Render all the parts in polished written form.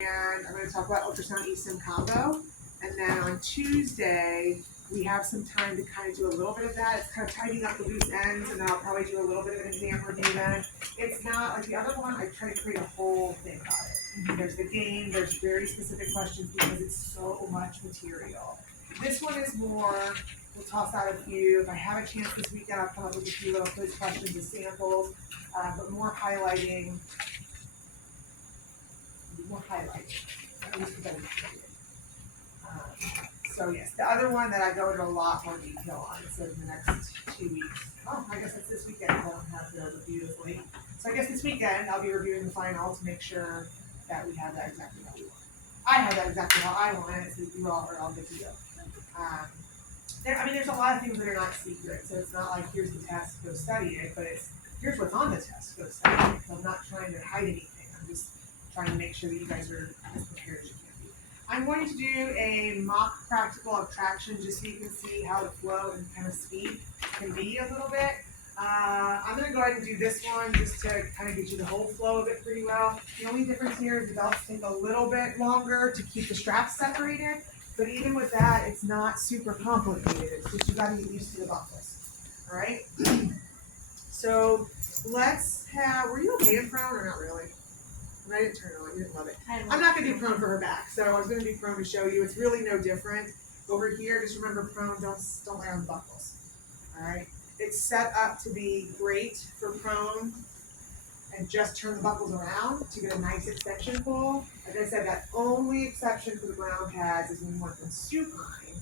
and I'm going to talk about ultrasound eSIM combo. And then on Tuesday, we have some time to kind of do a little bit of that. It's kind of tidying up the loose ends, and then I'll probably do a little bit of an exam review then. It's not like the other one, I try to create a whole thing about it. There's the game, there's very specific questions because it's so much material. This one is more, we'll toss out a few. If I have a chance this weekend, I'll come up with a few little quiz questions and samples, but more highlighting. So yes, the other one that I go into a lot more detail on, so in the next 2 weeks. Oh, I guess it's this weekend. I don't have the review this late. So I guess this weekend I'll be reviewing the final to make sure that we have that exactly how we want. I have that exactly how I want it, so you all are all good to go. There's a lot of things that are not secret, so it's not like here's the test, go study it, but it's here's what's on the test, go study it. So I'm not trying to hide anything. I'm just trying to make sure that you guys are as prepared as you can be. I'm going to do a mock practical of traction just so you can see how the flow and kind of speed can be a little bit. I'm going to go ahead and do this one just to kind of get you the whole flow of it pretty well. The only difference here is the belts take a little bit longer to keep the straps separated, but even with that, it's not super complicated. It's just you got to get used to the buckles. All right? So let's have, were you okay in prone or not really? I didn't turn it on, you didn't love it. I'm not gonna do prone for her back, so I was gonna do prone to show you. It's really no different. Over here, just remember prone, don't lay on the buckles. Alright? It's set up to be great for prone and just turn the buckles around to get a nice extension pull. Like I said, that only exception for the ground pads is when you want them supine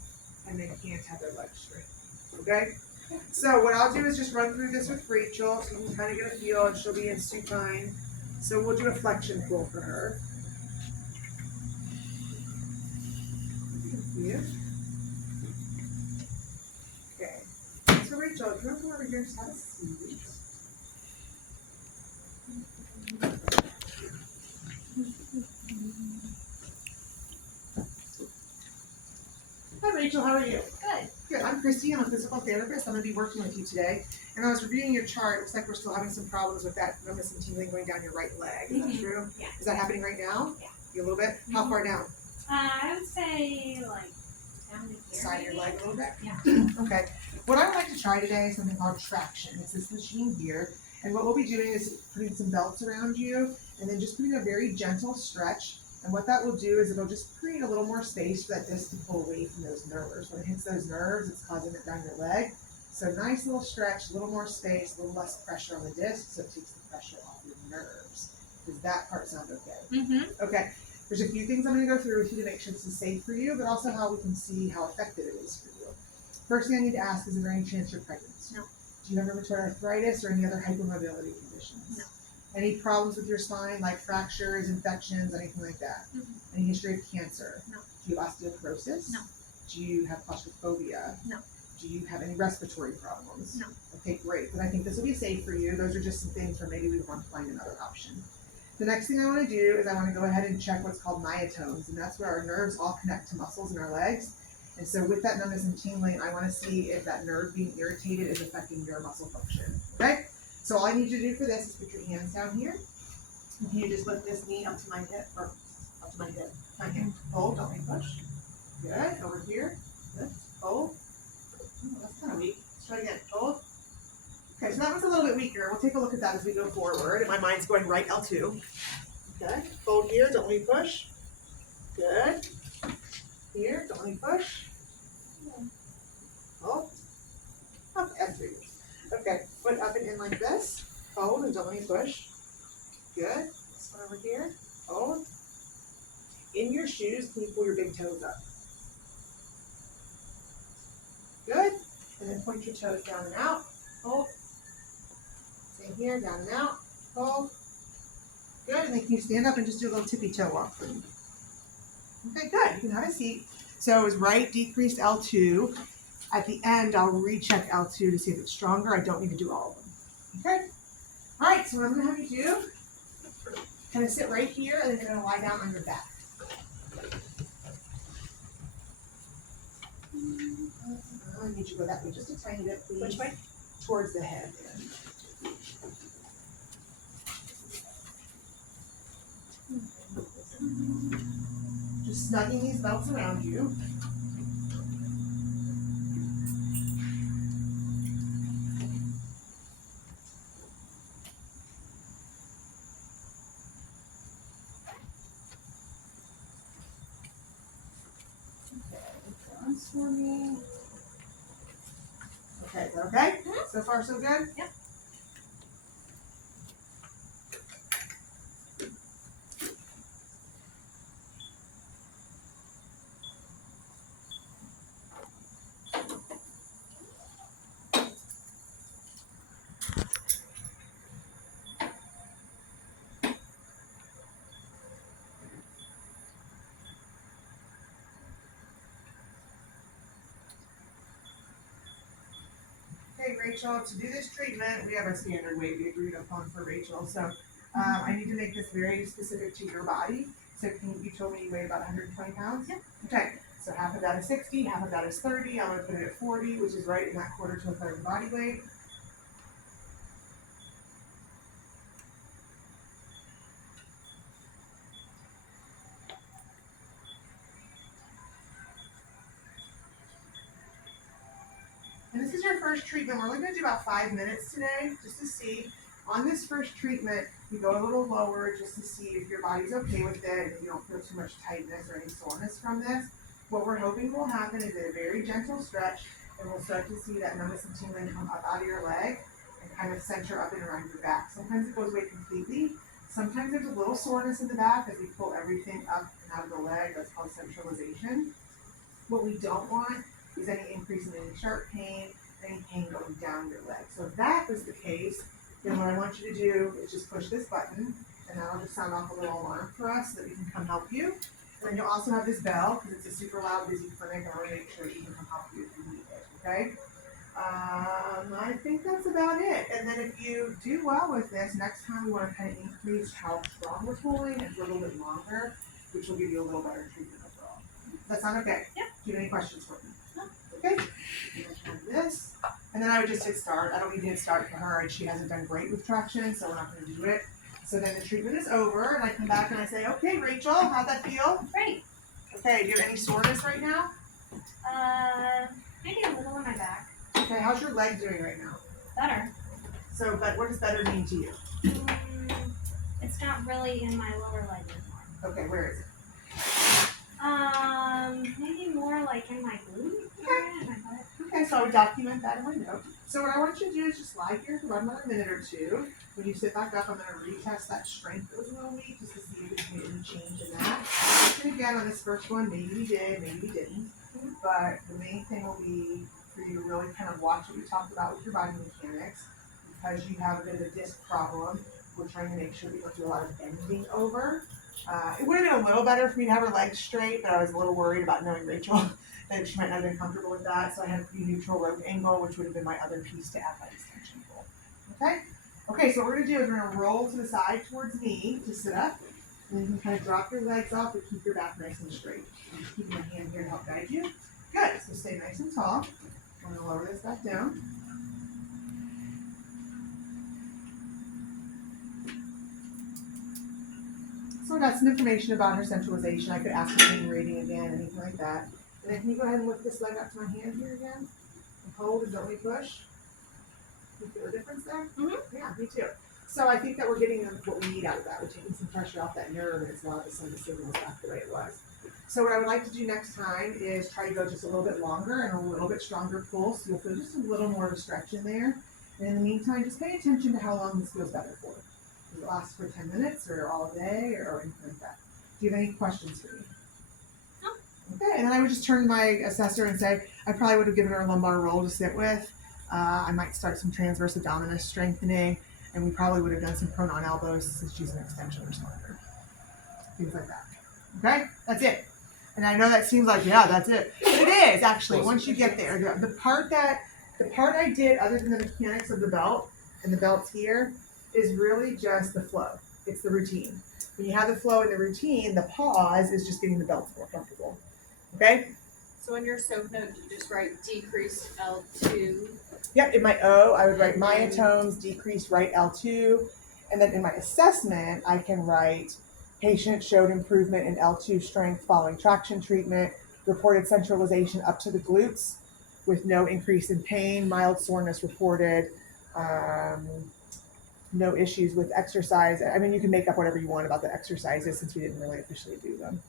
and they can't have their legs straight. Okay? So what I'll do is just run through this with Rachel so you can kind of get a feel, and she'll be in supine. So we'll do a flexion pull for her. Yeah. Okay. So Rachel, if you want to come over here and just have a seat. Hi Rachel, how are you? Good. Good. I'm Christy. I'm a physical therapist. I'm going to be working with you today. And I was reviewing your chart. It looks like we're still having some problems with that numbness and tingling going down your right leg. Is that true? Yeah. Is that happening right now? Yeah. You a little bit? How far down? I would say like down to here. Side of your leg a little bit? Yeah. Okay. What I would like to try today is something called traction. It's this machine here. And what we'll be doing is putting some belts around you and then just putting a very gentle stretch. And what that will do is it'll just create a little more space for that disc to pull away from those nerves. When it hits those nerves, it's causing it down your leg. So nice little stretch, a little more space, a little less pressure on the disc, so it takes the pressure off your nerves. Does that part sound okay? Mm-hmm. Okay. There's a few things I'm going to go through with you to make sure this is safe for you, but also how we can see how effective it is for you. First thing I need to ask is there any chance you're pregnant? No. Do you have rheumatoid arthritis or any other hypermobility conditions? No. Any problems with your spine, like fractures, infections, anything like that? Mm-hmm. Any history of cancer? No. Do you have osteoporosis? No. Do you have claustrophobia? No. Do you have any respiratory problems? No. Okay, great. Then I think this will be safe for you. Those are just some things where maybe we want to find another option. The next thing I want to do is I want to go ahead and check what's called myotones, and that's where our nerves all connect to muscles in our legs. And so with that numbness and tingling, I want to see if that nerve being irritated is affecting your muscle function. Okay? So all I need you to do for this is put your hands down here. And can you just lift this knee up to my hip, or up to my hip? My hand. Hold, don't push. Good. Over here. Lift. Hold. Oh, that's kind of weak. Let's try again. Hold. Okay, so that one's a little bit weaker. We'll take a look at that as we go forward. And my mind's going right L2. Okay. Hold here. Don't let me push. Good. Here. Don't let me push. Hold. Up and through. Okay. Foot up and in like this. Hold and don't let me push. Good. This one over here. Hold. In your shoes, can you pull your big toes up? Good. And then point your toes down and out. Hold. Same here, down and out. Hold. Good. And then can you stand up and just do a little tippy toe walk for me? Okay, good. You can have a seat. So it was right, decreased L2. At the end, I'll recheck L2 to see if it's stronger. I don't need to do all of them. Okay? All right, so what I'm going to have you do, kind of sit right here, and then you're going to lie down on your back. I need you to go that way just a tiny bit, please. Which way? Towards the head. snugging these belts around you. Unswimming. Okay, is that okay? Mhm. So far, so good? Yep. Okay, Rachel, to do this treatment, we have a standard weight we agreed upon for Rachel. So I need to make this very specific to your body. So you told me you weigh about 120 pounds? Yep. Okay, so half of that is 60, half of that is 30. I'm going to put it at 40, which is right in that quarter to a third body weight. And this is your first treatment. We're only going to do about 5 minutes today, just to see. On this first treatment, you go a little lower just to see if your body's okay with it, if you don't feel too much tightness or any soreness from this. What we're hoping will happen is a very gentle stretch, and we'll start to see that numbness and tingling come up out of your leg and kind of center up and around your back. Sometimes it goes away completely. Sometimes there's a little soreness in the back as we pull everything up and out of the leg. That's called centralization. What we don't want is any increase in any sharp pain, any pain going down your leg. So if that is the case, then what I want you to do is just push this button, and that'll just sound off a little alarm for us so that we can come help you. And then you'll also have this bell, because it's a super loud, busy clinic, and I want to make sure that you can come help you if you need it, okay? I think that's about it. And then if you do well with this, next time we want to kind of increase how strong we're pulling and for a little bit longer, which will give you a little better treatment overall. Does that sound okay? Yep. Do you have any questions for me? Okay, I'm gonna turn this, and then I would just hit start. I don't need to hit start for her, and she hasn't done great with traction, so we're not gonna do it. So then the treatment is over, and I come back and I say, okay, Rachel, how'd that feel? Great. Okay, do you have any soreness right now? Maybe a little in my back. Okay, how's your leg doing right now? Better. So, but what does better mean to you? It's not really in my lower leg anymore. Okay, where is it? Maybe more like in my glute area, in my butt. Okay, so I would document that in my note. So what I want you to do is just lie here for about another minute or two. When you sit back up, I'm going to retest that strength that was a little weak just to see if there's any change in that. And again, on this first one, maybe we did, maybe we didn't. But the main thing will be for you to really kind of watch what we talked about with your body mechanics. Because you have a bit of a disc problem, we're trying to make sure we don't do a lot of bending over. It would have been a little better for me to have her legs straight, but I was a little worried about knowing Rachel that she might not have been comfortable with that. So I had a pretty neutral rope angle, which would have been my other piece to add my extension pull. Okay? Okay, so what we're going to do is we're going to roll to the side towards me to sit up. And then you can kind of drop your legs off but keep your back nice and straight. I'm just keeping my hand here to help guide you. Good. So stay nice and tall. I'm going to lower this back down. So I got some information about her centralization. I could ask her pain rating again, anything like that. And then can you go ahead and lift this leg up to my hand here again? And hold and don't push. You feel a difference there? Mm-hmm. Yeah, me too. So I think that we're getting what we need out of that. We're taking some pressure off that nerve and it's allowed to send the signals back the way it was. So what I would like to do next time is try to go just a little bit longer and a little bit stronger pull. So you'll feel just a little more of a stretch in there. And in the meantime, just pay attention to how long this feels better for. Does it last for 10 minutes or all day or anything like that? Do you have any questions for me? No. Okay, and then I would just turn to my assessor and say, I probably would have given her a lumbar roll to sit with. I might start some transverse abdominis strengthening, and we probably would have done some pronon elbows since she's an extension responder. Things like that. Okay, that's it. And I know that seems like, yeah, that's it. But it is actually, once you get there. The part I did other than the mechanics of the belt, and the belt's here, is really just the flow. It's the routine. When you have the flow and the routine, the pause is just getting the belts more comfortable. Okay? So in your soap note, you just write decreased L2. Yep, in my O, I would write myotomes, decreased right L2. And then in my assessment, I can write Patient showed improvement in L2 strength following traction treatment, reported centralization up to the glutes with no increase in pain, mild soreness reported, um, no issues with exercise. I mean, you can make up whatever you want about the exercises since we didn't really officially do them.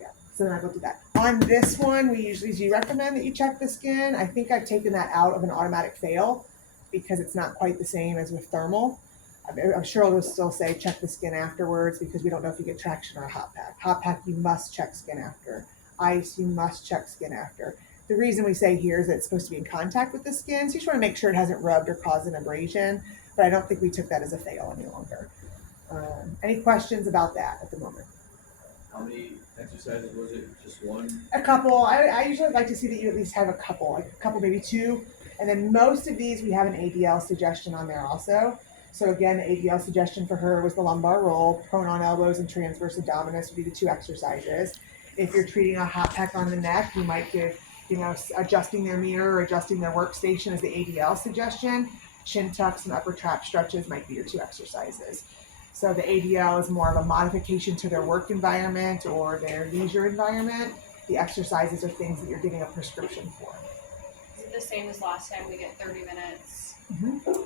Yeah, so then I looked at that. On this one, we usually do recommend that you check the skin. I think I've taken that out of an automatic fail because it's not quite the same as with thermal. I'm sure it'll still say check the skin afterwards because we don't know if you get traction or a hot pack. Hot pack, you must check skin after. Ice, you must check skin after. The reason we say here is that it's supposed to be in contact with the skin, so you just want to make sure it hasn't rubbed or caused an abrasion. But I don't think we took that as a fail any longer. Any questions about that at the moment? How many exercises was it? Just one? A couple. I usually like to see that you at least have a couple, like a couple, maybe two. And then most of these, we have an ADL suggestion on there also. So again, the ADL suggestion for her was the lumbar roll, prone on elbows, and transverse abdominis would be the two exercises. If you're treating a hot pack on the neck, you might give, adjusting their mirror or adjusting their workstation as the ADL suggestion. Chin tucks and upper trap stretches might be your two exercises. So the ADL is more of a modification to their work environment or their leisure environment. The exercises are things that you're getting a prescription for. Is it the same as last time? We get 30 minutes.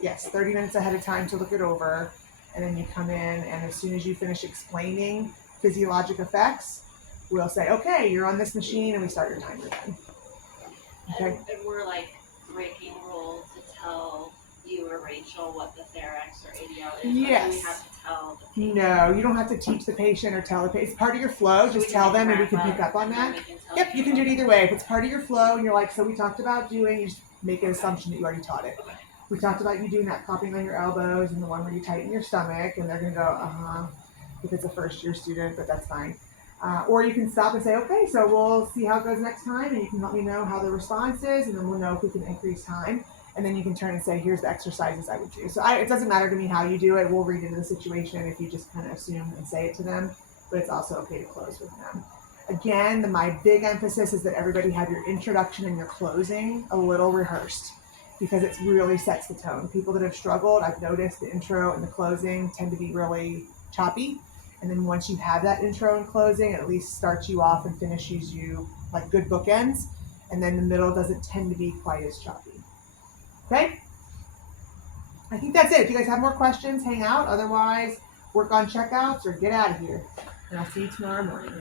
Yes, 30 minutes ahead of time to look it over. And then you come in, and as soon as you finish explaining physiologic effects, we'll say, okay, you're on this machine, and we start your timer then. Okay. And we're like breaking rules to tell you or Rachel what the Therax or ADL is. Yes. Or do we have to tell the patient? No, you don't have to teach the patient or tell the patient. It's part of your flow. So Just we tell can them, and we can wrap pick up on and then that. we can tell Yep, you can do it people. either way. If it's part of your flow and you're like, so we talked about doing, you just make an assumption that you already taught it. Okay. We talked about you doing that popping on your elbows and the one where you tighten your stomach, and they're going to go, if it's a first year student, but that's fine. Or you can stop and say, okay, so we'll see how it goes next time, and you can let me know how the response is, and then we'll know if we can increase time. And then you can turn and say, here's the exercises I would do. So it doesn't matter to me how you do it. We'll read into the situation if you just kind of assume and say it to them, but it's also okay to close with them. Again, my big emphasis is that everybody have your introduction and your closing a little rehearsed because it really sets the tone. People that have struggled, I've noticed the intro and the closing tend to be really choppy. And then once you have that intro and closing, it at least starts you off and finishes you like good bookends. And then the middle doesn't tend to be quite as choppy. Okay? I think that's it. If you guys have more questions, hang out. Otherwise, work on checkouts or get out of here. And I'll see you tomorrow morning.